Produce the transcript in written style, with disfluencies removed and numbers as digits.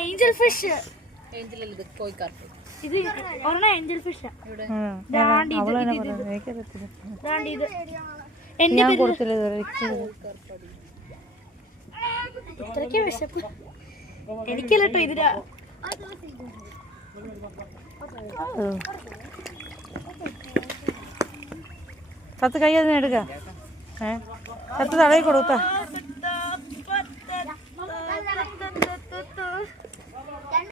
Angel fish ഇത് Angel fish ഇത്രയ്ക്ക് വിശപ്പ് എനിക്കല്ലോ ഇതിനാ കത്ത് കൈ അതിനെടുക്ക കത്ത് തടയി കൊടുത്ത